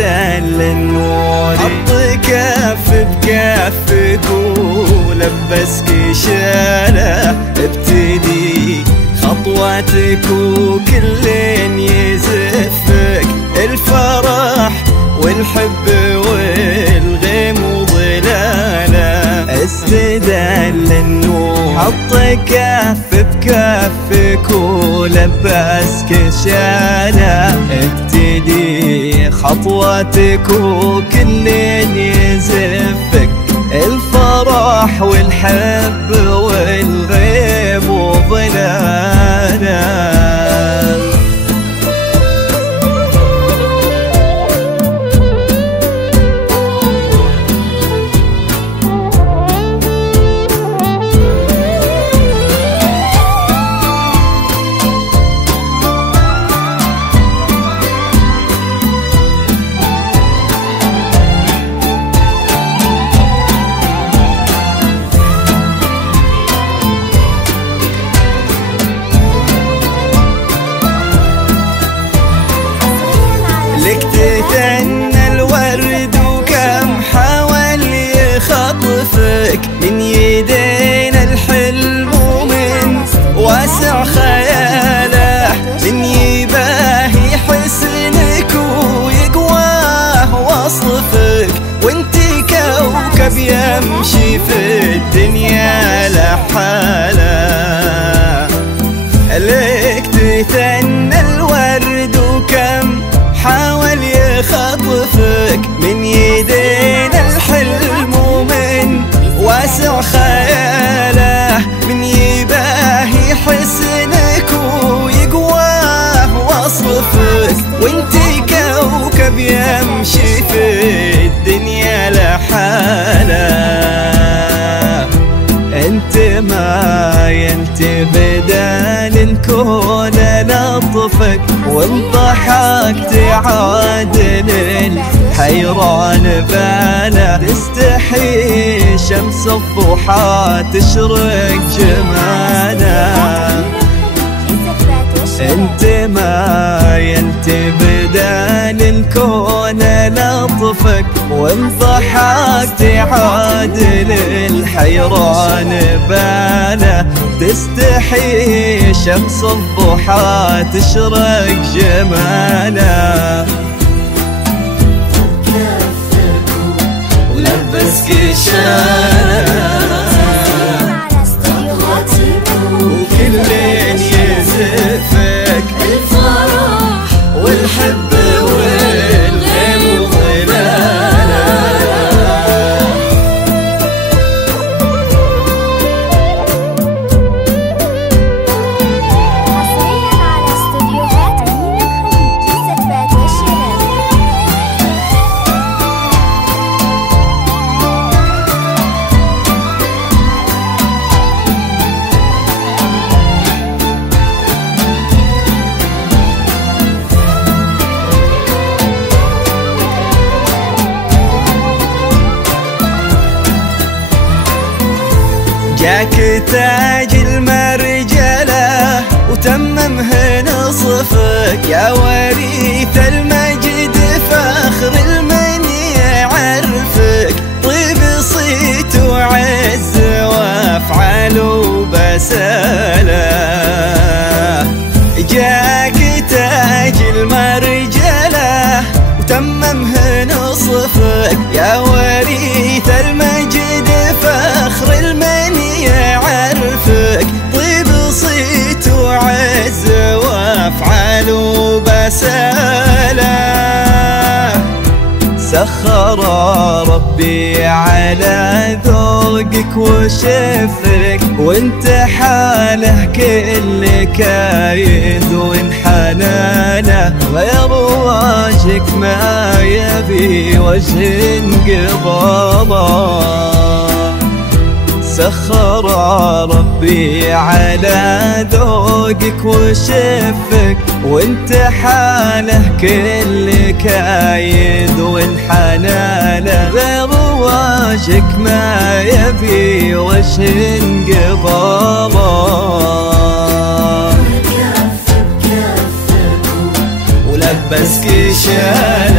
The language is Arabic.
استدل النور، حط كف بكفك ولبسك شاله، ابتدي خطواتك وكل يزفك، الفرح والحب والغيم وظلاله. استدل النور، حط كف بكفك ولبسك شاله، ابتدي خطواتك وكل يزفك، الفرح والحب والغيب وظلاله. لك تتنى الورد وكم حاول يخطفك من يدينا الحلم، ومن واسع خياله من يباهي حسنك ويقواه وصفك، وانتي كوكب يمشي في الدنيا لحاله. لك تتنى الورد وكم حاول يخطفك من يدينا الحلم، ومن واسع خياله من يباهي حسنك ويقواه وصفك، وانتي كوكب يمشي في الدنيا لحاله. انت ما ينتبدان الكون لطفك، وان ضحكت عادل الحيران باله، تستحي شمس الضحى تشرق جماله. انت ما ينتبدان الكون لطفك، وان ضحكت عادل الحيران باله، تستحي شمس الضحى تشرق جماله. ولبسك شاله وكل يزفك، الفرح والحب والغيم وظلاله. حصريا على استوديوهات أمين الخليج للزفات والشباب. جاك تاج المرجله وتممه نصفك، يا وريث المجد فخر المن يعرفك، طيب صيت وعز وافعال وبساله. جاك تاج المرجله وتممه نصفك، يا وريث المجد فخر المن يعرفك، طيب صيت وعز وافعال وبساله. سخر ربي على ذوقك وشفك، وانت حاله كل كايد وانحنانه، غير وجهك ما يبي وجه انقباضه. سخر ربي على ذوقك وشفك، وانت حاله كل كايد وانحنانه، غير وجهك ما يبي وجه انقباضه. ولبسك شال